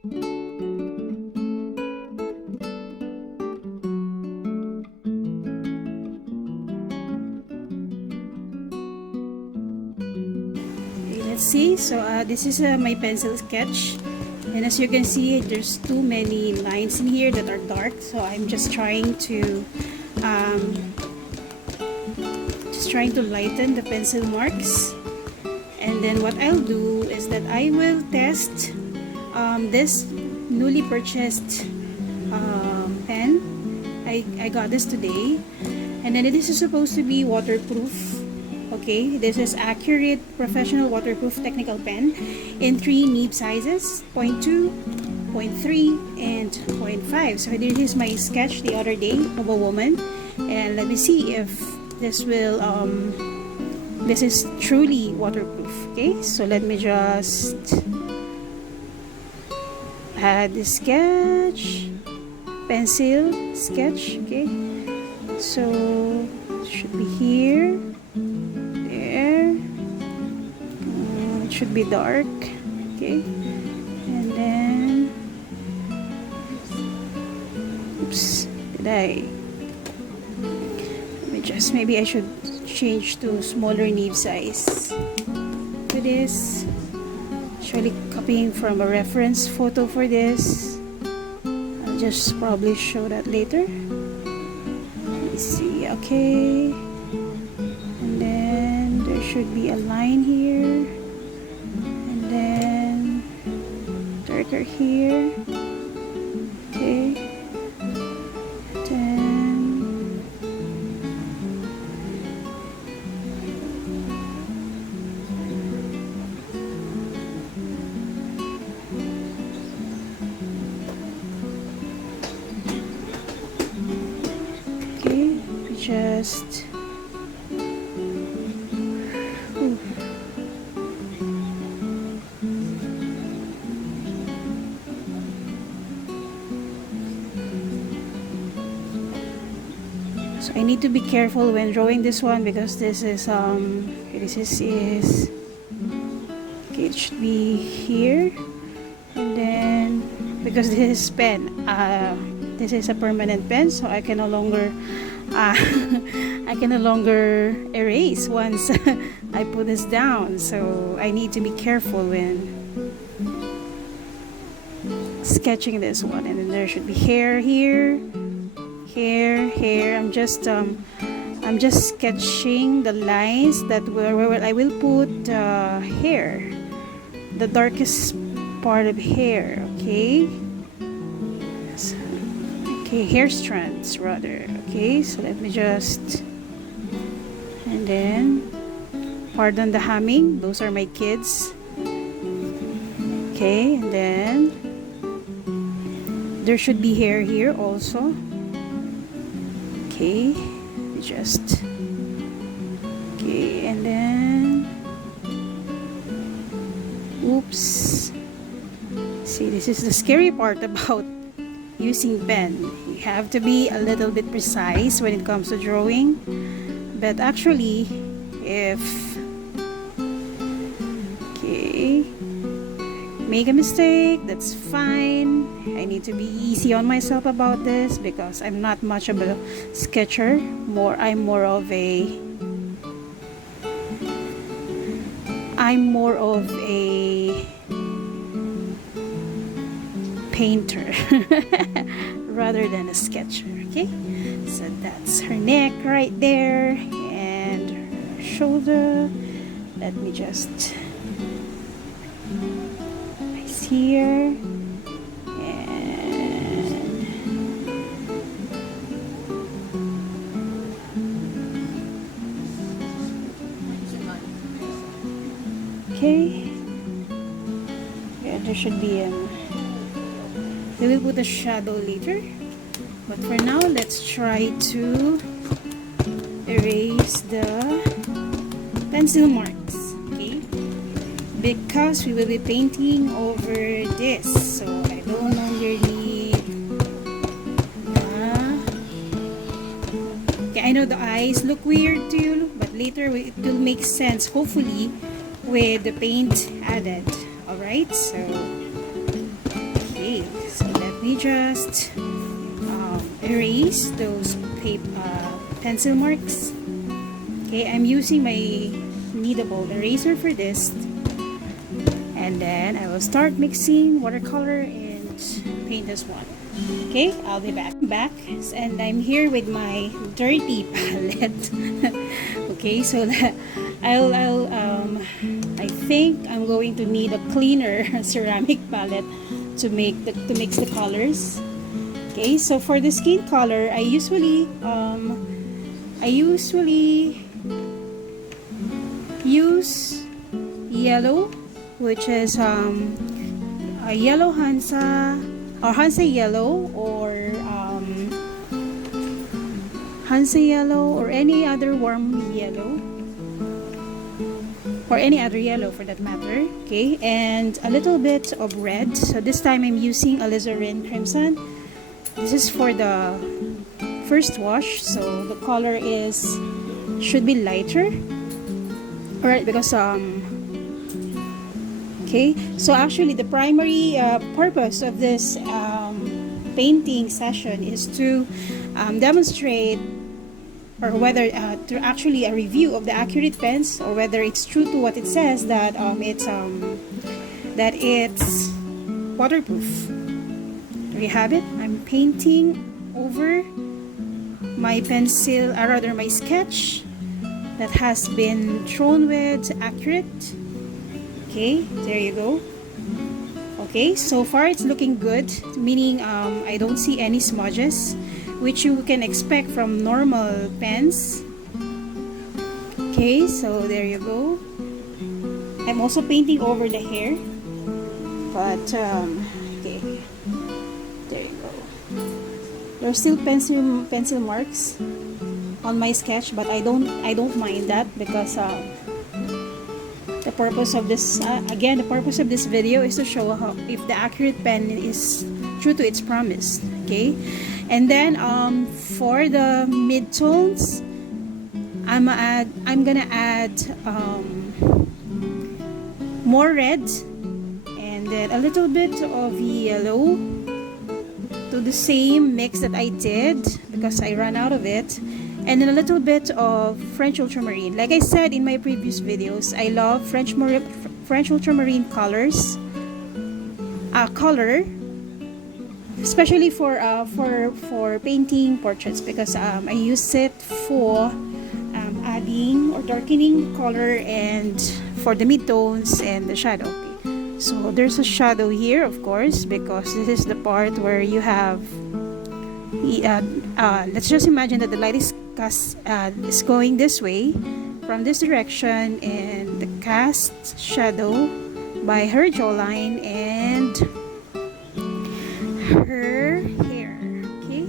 Let's see. So this is my pencil sketch, and as you can see, there's too many lines in here that are dark, so I'm just trying to lighten the pencil marks. And then what I'll do is that I will test this newly purchased pen. I got this today, and then this is supposed to be waterproof. Okay, this is Acurit Professional Waterproof Technical Pen in 3 nib sizes, 0.2, 0.3, and 0.5. So this is my sketch the other day of a woman, and let me see if this will this is truly waterproof. Okay, so let me just add the sketch, pencil sketch. Okay, so it should be here. It should be dark, okay, and then oops, maybe I should change to smaller nib size for this. Actually copying from a reference photo for this. I'll just probably show that later. Let me see. Okay, and then there should be a line here, and then darker here. Okay, then okay, we just so I need to be careful when drawing this one, because this is okay, it should be here, and then because this is pen, this is a permanent pen, so I can no longer I can no longer erase once I put this down. So I need to be careful when sketching this one. And then there should be hair here, hair. I'm just sketching the lines that where I will put hair, the darkest part of hair. Okay, okay, hair strands rather. Okay, so let me just, and then pardon the humming, those are my kids. Okay, and then there should be hair here also. Okay, just okay, and then oops, see, this is the scary part about using pen. You have to be a little bit precise when it comes to drawing, but actually if okay, make a mistake, that's fine. I need to be easy on myself about this because I'm not much of a sketcher. I'm more of a painter rather than a sketcher. Okay, so that's her neck right there and her shoulder. Let me just place here, and okay, yeah, there should be we will put a shadow later, but for now let's try to erase the pencil marks, okay, because we will be painting over this, so I don't longer need okay, I know the eyes look weird to you, but later it will make sense, hopefully, with the paint added. Alright, so me just erase those pencil marks. Okay, I'm using my kneadable eraser for this, and then I will start mixing watercolor and paint this one. Okay, I'll be back, and I'm here with my dirty palette. Okay, so I think I'm going to need a cleaner ceramic palette to mix the colors. Okay, so for the skin color, I usually use yellow, which is a yellow Hansa or Hansa yellow, or Hansa yellow, or any other warm yellow, or any other yellow for that matter. Okay, and a little bit of red. So this time I'm using alizarin crimson. This is for the first wash, so the color should be lighter. Alright, because okay, so actually the primary purpose of this painting session is to demonstrate, or whether to actually a review of the Acurit pens, or whether it's true to what it says, that it's waterproof. There you have it. I'm painting over my pencil, or rather my sketch that has been drawn with Acurit. Okay, there you go. Okay, so far it's looking good, meaning I don't see any smudges, which you can expect from normal pens. Okay, so there you go. I'm also painting over the hair, but okay, there you go. There's still pencil marks on my sketch, but I don't mind that, because the purpose of this again, the purpose of this video is to show how if the Acurit pen is true to its promise. Okay, and then for the midtones, I'm gonna add more red, and then a little bit of yellow to the same mix that I did, because I ran out of it, and then a little bit of French ultramarine. Like I said in my previous videos, I love French ultramarine color, especially for painting portraits, because I use it for adding or darkening color, and for the midtones and the shadow. Okay. So there's a shadow here, of course, because this is the part where you have let's just imagine that the light is going this way from this direction, and the cast shadow by her jawline and her hair. Okay,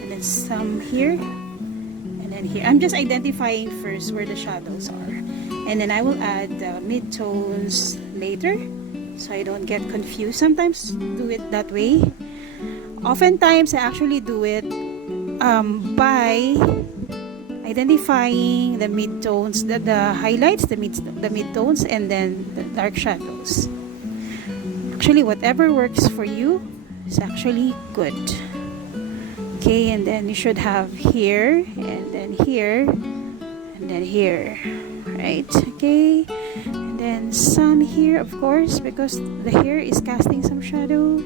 and then some here, and then here. I'm just identifying first where the shadows are, and then I will add the midtones later, so I don't get confused. Sometimes do it that way. Oftentimes I actually do it by identifying the midtones, the highlights, the midtones, and then the dark shadows. Actually, whatever works for you is actually good. Okay, and then you should have here, and then here, and then here, right? Okay, and then some here, of course, because the hair is casting some shadow.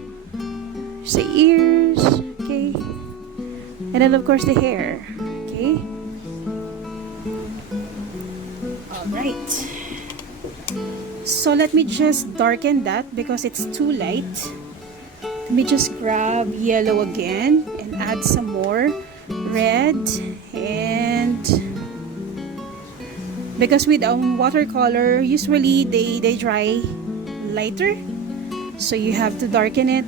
The ears, okay, and then of course the hair. Okay, all right, so let me just darken that because it's too light. Let me just grab yellow again and add some more red, and because with watercolor usually they dry lighter, so you have to darken it.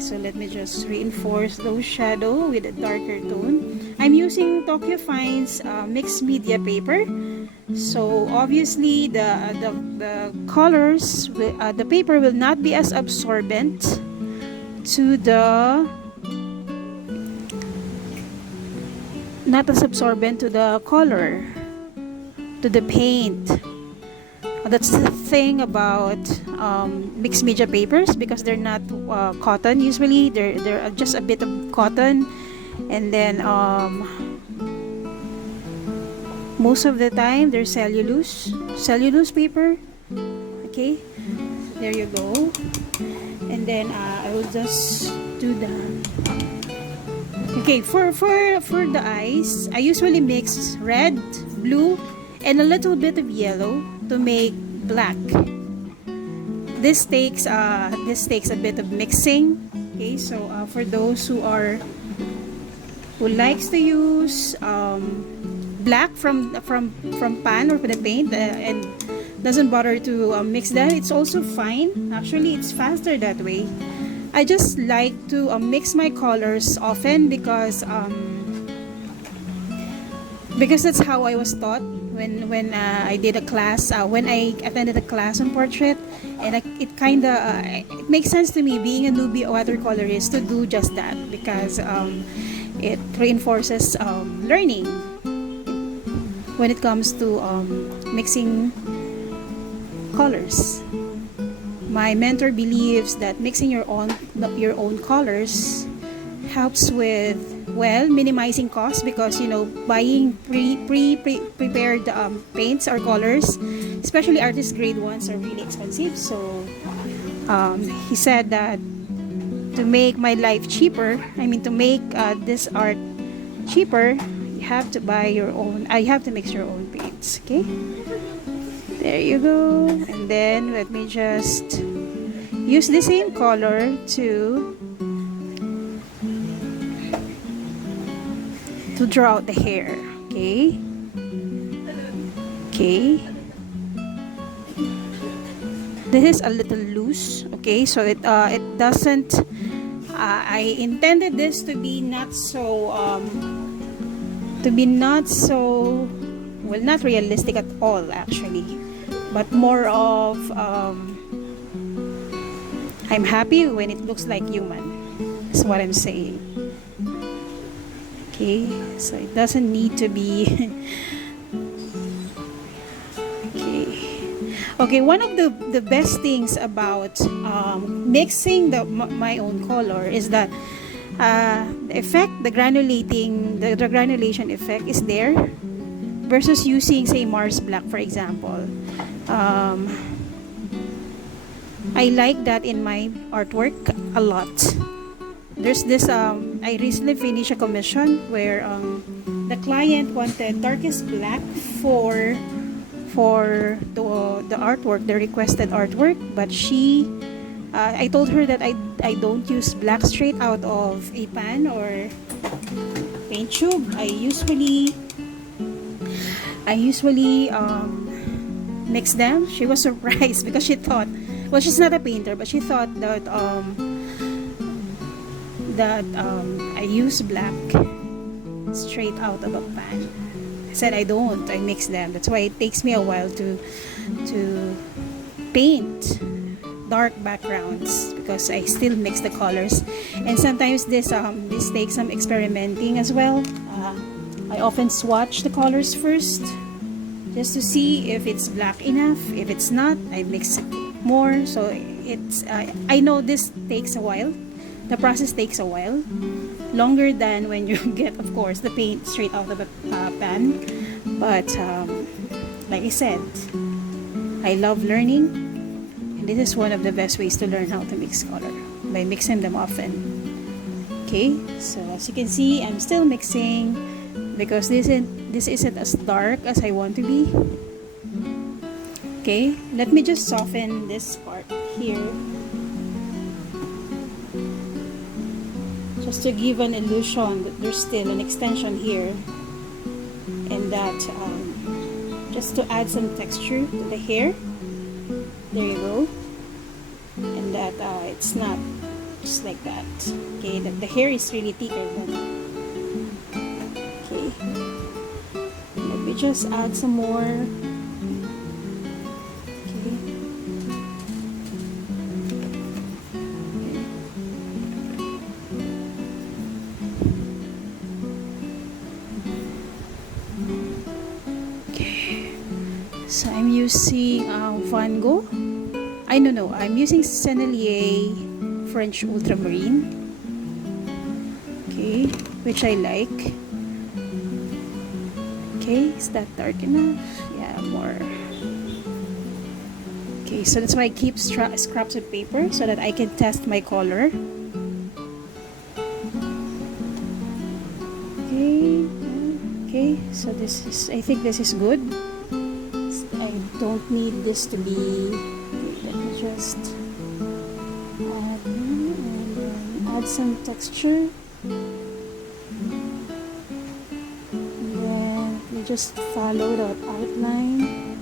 So let me just reinforce those shadow with a darker tone. I'm using Tokyo Fine's mixed media paper. So obviously the colors, the paper will not be as absorbent to the color, to the paint. That's the thing about mixed media papers, because they're not cotton. Usually they're just a bit of cotton, and then most of the time they're cellulose paper. Okay, there you go. And then I will just do that. Okay, for the eyes, I usually mix red, blue, and a little bit of yellow to make black. This takes a bit of mixing. Okay, so for those who likes to use black from pan or from the paint, and doesn't bother to mix that, it's also fine. Actually, it's faster that way. I just like to mix my colors often because that's how I was taught when I did a class, when I attended a class on portrait, and it kind of it makes sense to me, being a newbie watercolorist, to do just that, because it reinforces learning when it comes to mixing colors. My mentor believes that mixing your own colors helps with, well, minimizing costs, because buying prepared paints or colors, especially artist grade ones, are really expensive. So he said that to make my life cheaper, to make this art cheaper, you have to buy your own. I have to mix your own paints. Okay. There you go. And then let me just use the same color to draw out the hair. Okay. Okay. This is a little loose. Okay, so it doesn't. I intended this to be not so well, not realistic at all, actually, but more of I'm happy when it looks like human. That's what I'm saying. Okay, so it doesn't need to be okay. One of the best things about mixing my own color is that the effect, the granulation effect is there, versus using, say, Mars Black, for example. I like that in my artwork a lot. There's this I recently finished a commission where the client wanted darkest black for the artwork, the requested artwork, but I told her that I don't use black straight out of a pan or paint tube. I usually mix them. She was surprised because she thought, well, she's not a painter, but she thought that I use black straight out of a pan. I said I don't. I mix them. That's why it takes me a while to paint dark backgrounds, because I still mix the colors. And sometimes this takes some experimenting as well. I often swatch the colors first just to see if it's black enough. If it's not, I mix it more. So it's I know this takes a while. The process takes a while, longer than when you get, of course, the paint straight out of a pan. But like I said, I love learning, and this is one of the best ways to learn how to mix color, by mixing them often. Okay, so as you can see, I'm still mixing because this isn't as dark as I want to be. Okay, let me just soften this part here, just to give an illusion that there's still an extension here, and that just to add some texture to the hair. There you go. And that it's not just like that. Okay, that the hair is really thicker than. Okay, let me just add some more. So I'm using Van Gogh. I don't know. I'm using Sennelier French Ultramarine. Okay, which I like. Okay, is that dark enough? Yeah, more. Okay, so that's why I keep scraps of paper so that I can test my color. Okay, okay, so this is, I think this is good. I don't need this to be, okay, let me just add, and then add some texture. And then we just follow that outline.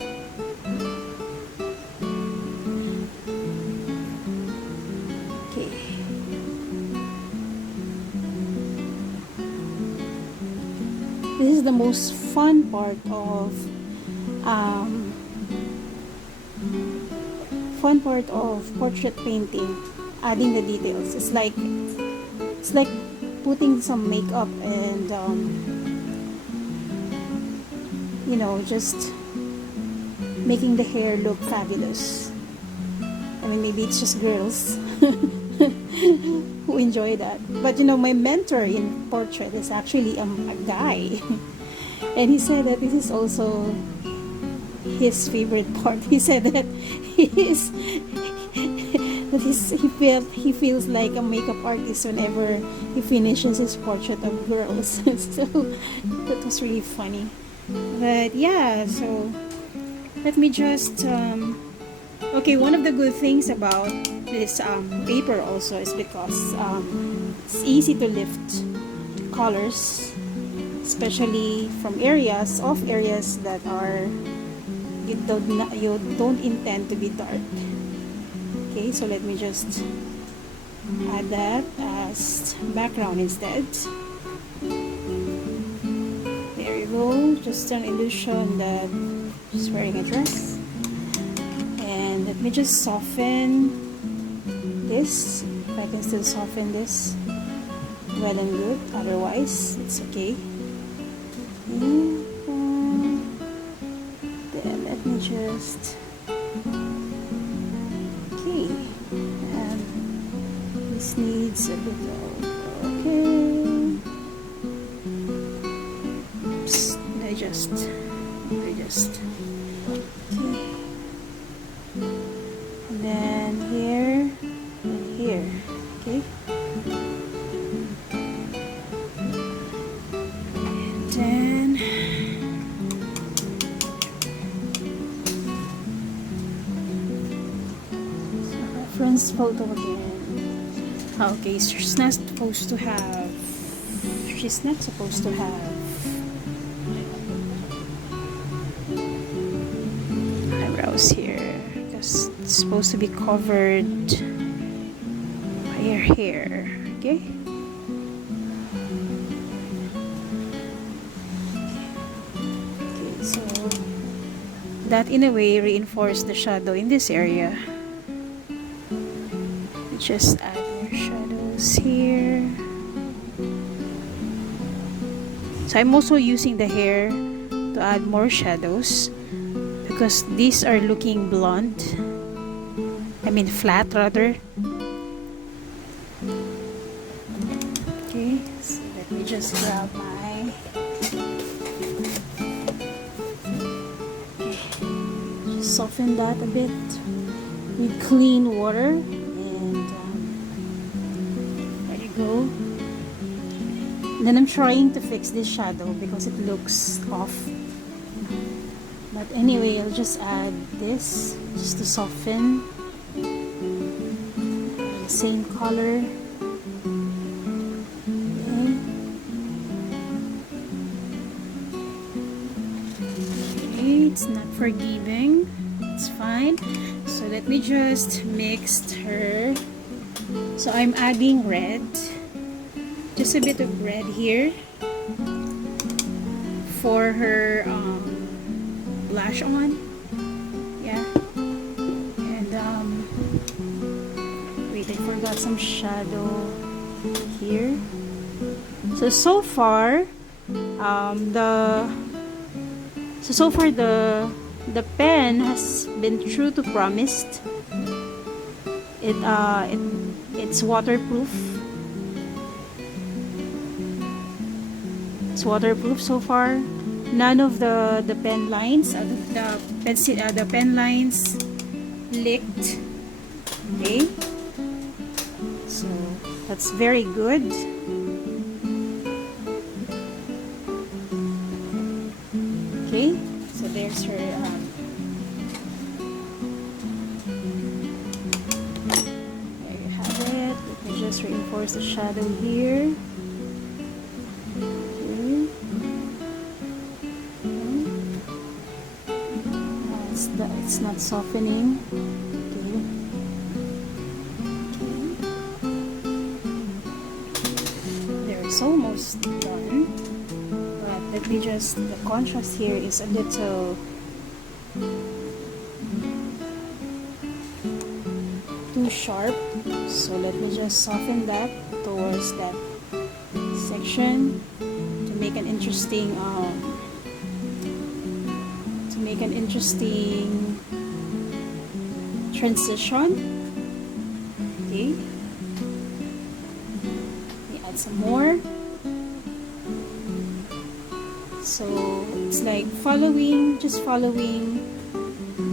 This is the most fun part of portrait painting, adding the details. It's like putting some makeup and you know, just making the hair look fabulous. I mean, maybe it's just girls who enjoy that, but you know, my mentor in portrait is actually a guy and he said that this is also his favorite part. He said that he feels like a makeup artist whenever he finishes his portrait of girls. So that was really funny. But yeah, so let me just okay, one of the good things about this paper also is because it's easy to lift colors, especially from areas that are you don't intend to be dark. Okay, so let me just add that as background instead. There you go, just an illusion that she's wearing a dress. And let me just soften this. If I can still soften this, well and good. Otherwise, it's okay. And then let me just, okay. And this needs a bit of, okay. Oops, adjust. Okay. And then here and here, okay. And then so reference photo again. Okay, she's not supposed to have eyebrows here, because it's supposed to be covered by your hair. Okay, so that in a way reinforced the shadow in this area. We just add more shadows here. So I'm also using the hair to add more shadows because these are looking blonde. I mean flat rather. Okay, so let me just grab my, just soften that a bit with clean water, and there you go. And then I'm trying to fix this shadow because it looks off. But anyway, I'll just add this just to soften. Same color. Okay, it's not forgiving. It's fine. So let me just mix her. So I'm adding red. Just a bit of red here for her blush on. Yeah. And wait, I forgot some shadow here. So far the The pen has been true to promised. It's waterproof. It's waterproof so far. None of the pen lines, the pen lines leaked. Okay, so that's very good. Okay, so there's her. There you have it. Let me just reinforce the shadow here. It's not softening. There, it's almost done. But let me just, the contrast here is a little too sharp. So let me just soften that towards that section to make an interesting transition. Okay, we add some more. So it's like just following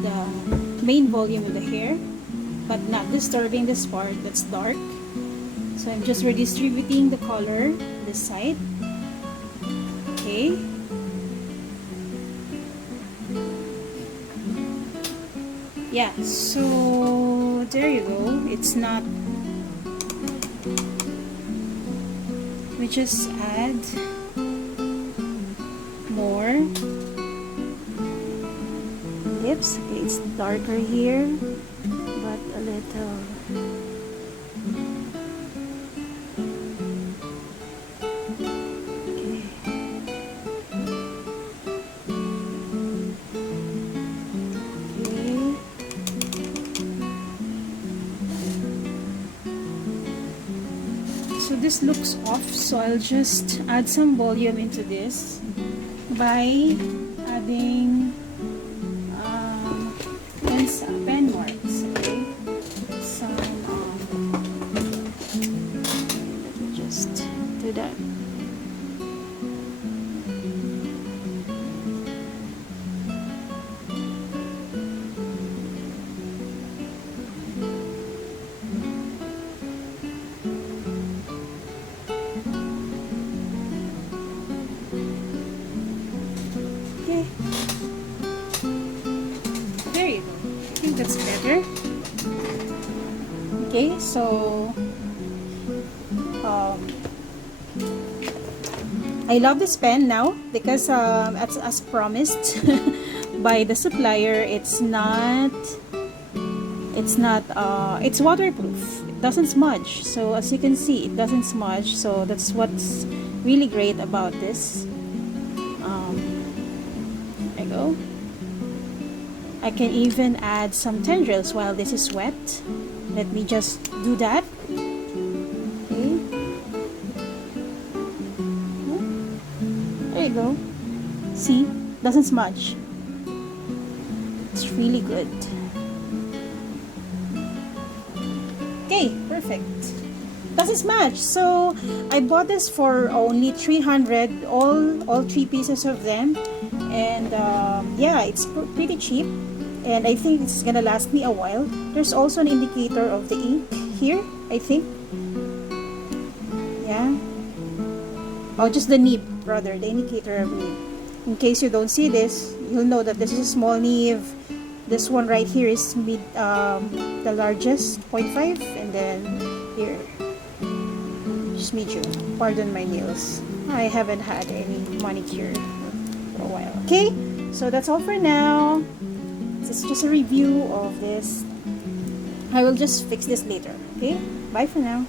the main volume of the hair, but not disturbing this part that's dark. So I'm just redistributing the color this side. Okay. Yeah, so there you go. It's not, we just add more lips. Okay, it's darker here, but a little. So this looks off, so I'll just add some volume into this by adding pen marks. Okay, some let me just do that. There you go. I think that's better. Okay, so I love this pen now because as promised by the supplier, it's waterproof. It doesn't smudge. So as you can see, it doesn't smudge. So that's what's really great about this. There you go. I can even add some tendrils while this is wet. Let me just do that. Okay. There you go. See? Doesn't smudge. It's really good. Okay, perfect. Doesn't smudge. So I bought this for only 300, all 3 pieces of them, and yeah, it's pretty cheap, and I think it's gonna last me a while. There's also an indicator of the ink here, I think. Yeah. Oh, just the nib, rather, the indicator of nib. In case you don't see this, you'll know that this is a small nib. This one right here is the largest, 0.5, and then here, just medium. Pardon my nails. I haven't had any manicure for a while. Okay, so that's all for now. This is just a review of this. I will just fix this later. Okay, bye for now.